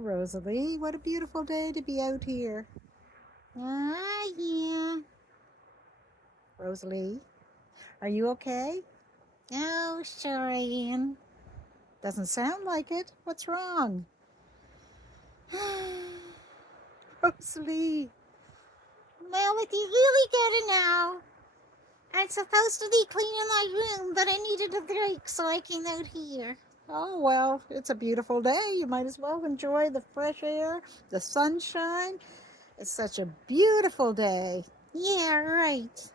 Rosa-Leigh, what a beautiful day to be out here. Yeah. Rosa-Leigh, are you okay? Oh, sure I am. Doesn't sound like it. What's wrong? Well, Rosa-Leigh. if you really gotta know, I'm supposed to be cleaning my room, but I needed a break, so I came out here. Oh, well, it's a beautiful day. You might as well enjoy the fresh air, the sunshine. It's such a beautiful day. Yeah, right.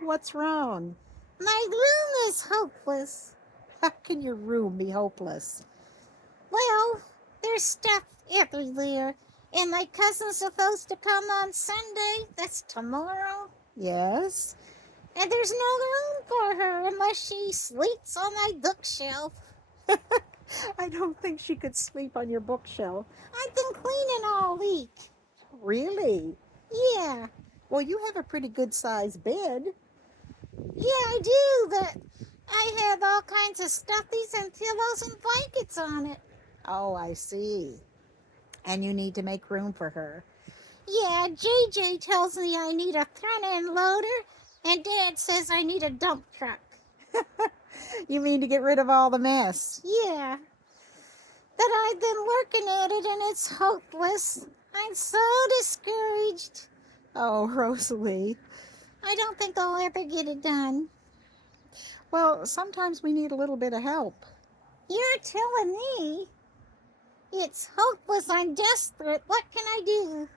What's wrong? My room is hopeless. How can your room be hopeless? Well, there's stuff everywhere, and my cousin's supposed to come on Sunday. That's tomorrow. Yes? And there's no room for her unless she sleeps on my bookshelf. I don't think she could sleep on your bookshelf. I've been cleaning all week. Really? Yeah. Well, you have a pretty good sized bed. Yeah, I do, but I have all kinds of stuffies and pillows and blankets on it. Oh, I see. And you need to make room for her. Yeah, JJ tells me I need a front end loader, and Dad says I need a dump truck. You mean to get rid of all the mess? Yeah, but I've been working at it and it's hopeless. I'm so discouraged. Oh, Rosalie. I don't think I'll ever get it done. Well, sometimes we need a little bit of help. You're telling me? It's hopeless. I'm desperate. What can I do?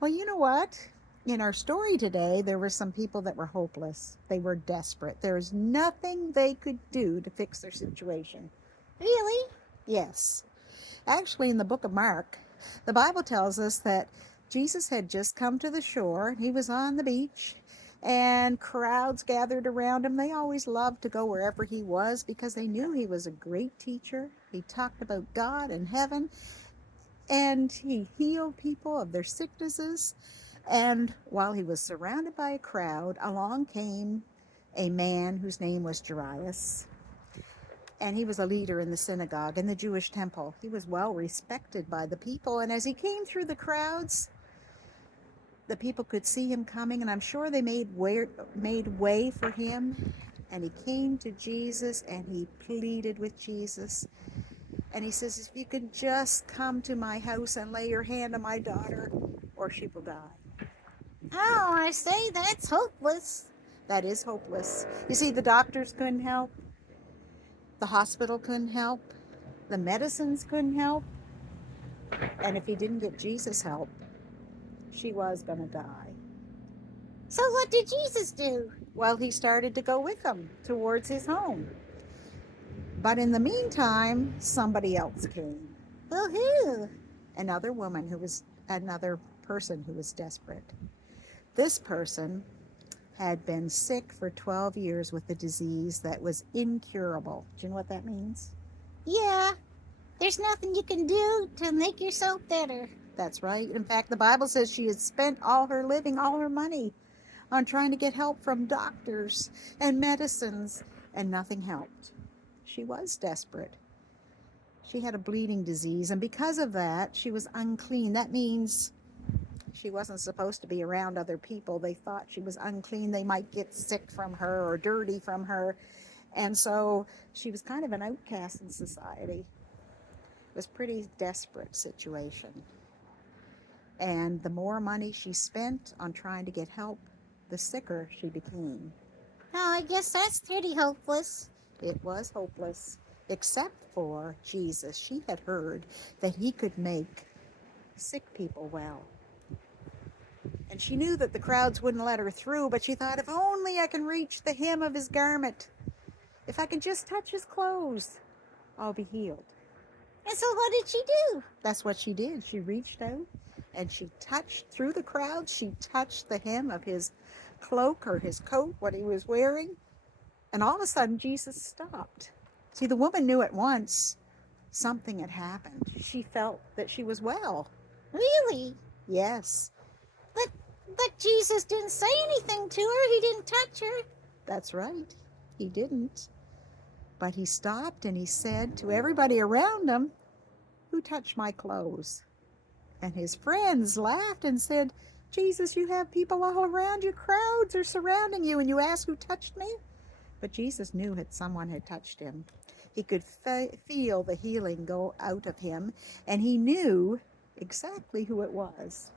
Well, you know what? In our story today, there were some people that were hopeless. They were desperate. There was nothing they could do to fix their situation. Really? Yes. Actually, in the book of Mark, the Bible tells us that Jesus had just come to the shore. He was on the beach, and crowds gathered around him. They always loved to go wherever he was because they knew he was a great teacher. He talked about God and heaven, and he healed people of their sicknesses. And while he was surrounded by a crowd, along came a man whose name was Jairus. And he was a leader in the synagogue in the Jewish temple. He was well respected by the people. And as he came through the crowds, the people could see him coming, and I'm sure they made way for him. And he came to Jesus and he pleaded with Jesus. And he says, if you could just come to my house and lay your hand on my daughter, or she will die. Oh, I say that's hopeless. That is hopeless. You see, the doctors couldn't help, the hospital couldn't help, the medicines couldn't help. And if he didn't get Jesus help, she was going to die. So what did Jesus do? Well, he started to go with them towards his home. But in the meantime, somebody else came. Well, who? Another person who was desperate. This person had been sick for 12 years with a disease that was incurable. Do you know what that means? Yeah, there's nothing you can do to make yourself better. That's right. In fact, the Bible says she had spent all her living, all her money on trying to get help from doctors and medicines, and nothing helped. She was desperate. She had a bleeding disease, and because of that, she was unclean. That means she wasn't supposed to be around other people. They thought she was unclean. They might get sick from her or dirty from her. And so she was kind of an outcast in society. It was a pretty desperate situation. And the more money she spent on trying to get help, the sicker she became. Oh, I guess that's pretty hopeless. It was hopeless, except for Jesus. She had heard that he could make sick people well. And she knew that the crowds wouldn't let her through, but she thought, if only I can reach the hem of his garment, if I can just touch his clothes, I'll be healed. And so what did she do? That's what she did. She reached out and she touched through the crowd. She touched the hem of his cloak or his coat, what he was wearing. And all of a sudden, Jesus stopped. See, the woman knew at once something had happened. She felt that she was well. Really? Yes, But but Jesus didn't say anything to her. He didn't touch her. that's right. He didn't. But he stopped and he said to everybody around him, who touched my clothes? And his friends laughed and said, Jesus, you have people all around you. Crowds are surrounding you, and you ask who touched me? But Jesus knew that someone had touched him. He could feel the healing go out of him, and he knew exactly who it was.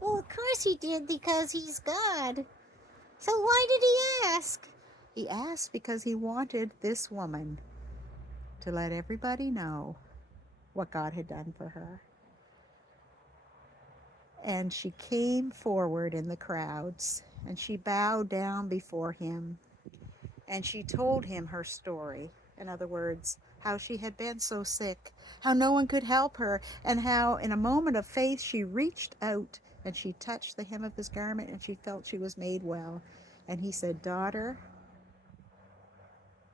Well, of course he did, because he's God. So why did he ask? He asked because he wanted this woman to let everybody know what God had done for her. And she came forward in the crowds, and she bowed down before him, and she told him her story. In other words, how she had been so sick, how no one could help her, and how in a moment of faith she reached out and she touched the hem of his garment, and she felt she was made well. And he said, daughter,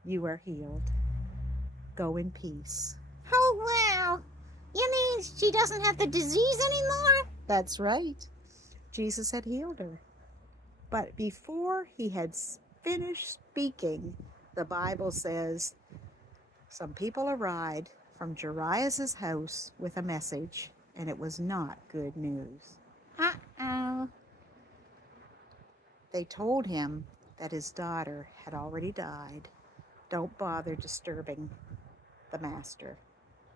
you are healed. Go in peace. Oh, wow. You mean she doesn't have the disease anymore? That's right. Jesus had healed her. But before he had finished speaking, the Bible says, some people arrived from Jairus' house with a message, and it was not good news. Uh-oh. They told him that his daughter had already died. Don't bother disturbing the master.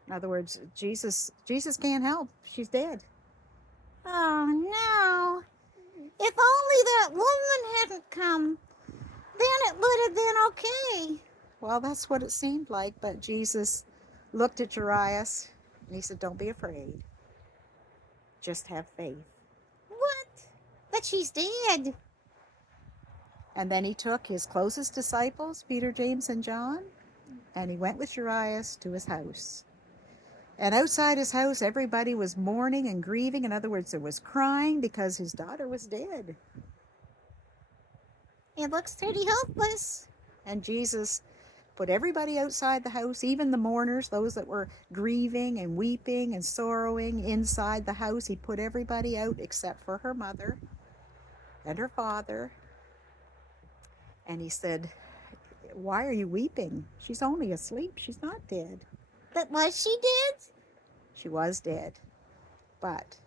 In other words, Jesus can't help. She's dead. Oh, no. If only that woman hadn't come, then it would have been okay. Well, that's what it seemed like, but Jesus looked at Jairus and he said, don't be afraid. Just have faith. What? But she's dead. And then he took his closest disciples, Peter, James, and John, and he went with Jairus to his house. And outside his house, everybody was mourning and grieving. In other words, there was crying because his daughter was dead. It looks pretty hopeless. And Jesus put everybody outside the house, even the mourners, those that were grieving and weeping and sorrowing inside the house. He put everybody out except for her mother and her father. And he said, why are you weeping? She's only asleep. She's not dead. But was she dead? She was dead. But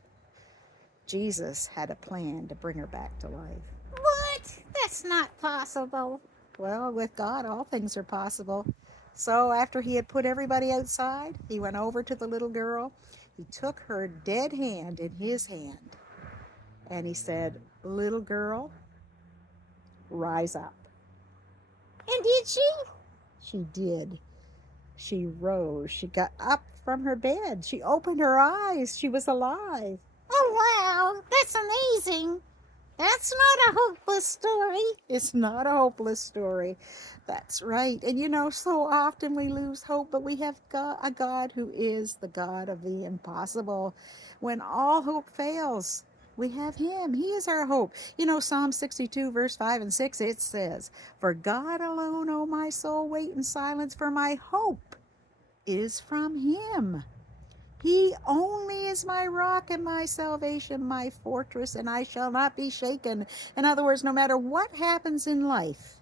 Jesus had a plan to bring her back to life. What? That's not possible. Well, with God, all things are possible. So after he had put everybody outside, he went over to the little girl. He took her dead hand in his hand, and he said, little girl, rise up. And did she? She did. She rose. She got up from her bed. She opened her eyes. She was alive. Oh, wow. That's amazing. That's not a hopeless story. It's not a hopeless story. That's right. And you know, so often we lose hope, but we have a God who is the God of the impossible. When all hope fails, we have him. He is our hope. You know, Psalm 62, verse 5 and 6, it says, for God alone, O my soul, wait in silence, for my hope is from him. He only is my rock and my salvation, my fortress, and I shall not be shaken. In other words, no matter what happens in life,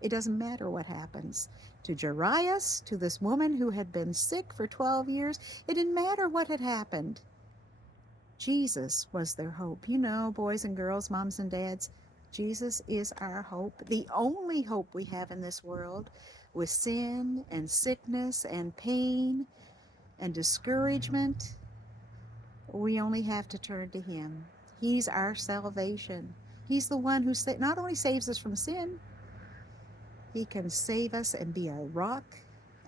it doesn't matter what happens. To Jairus, to this woman who had been sick for 12 years, it didn't matter what had happened. Jesus was their hope. You know, boys and girls, moms and dads, Jesus is our hope, the only hope we have in this world. With sin and sickness and pain and discouragement, we only have to turn to him. He's our salvation. He's the one who not only saves us from sin, he can save us and be our rock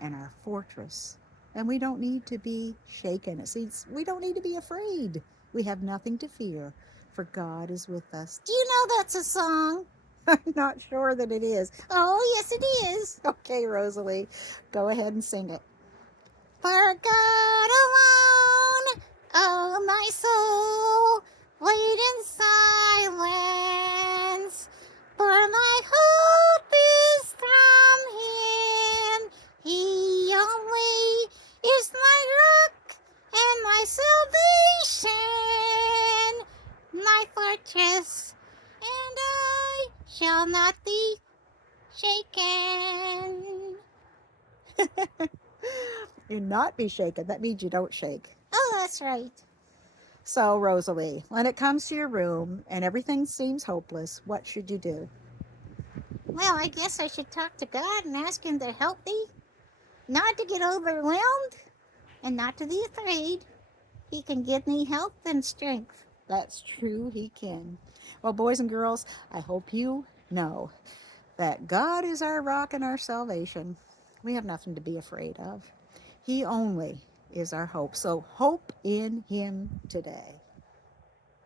and our fortress. And we don't need to be shaken. We don't need to be afraid. We have nothing to fear, for God is with us. Do you know that's a song? I'm not sure that it is. Oh, yes, it is. Okay, Rosa-Leigh, go ahead and sing it. For God alone, oh my soul, wait in silence, for my hope is from him. He only is my rock and my salvation, my fortress, and I shall not be shaken. Do not be shaken. That means you don't shake. Oh, that's right. So, Rosa-Leigh, when it comes to your room and everything seems hopeless, what should you do? Well, I guess I should talk to God and ask Him to help me, not to get overwhelmed and not to be afraid. He can give me health and strength. That's true, He can. Well, boys and girls, I hope you know that God is our rock and our salvation. We have nothing to be afraid of. He only is our hope. So, hope in Him today.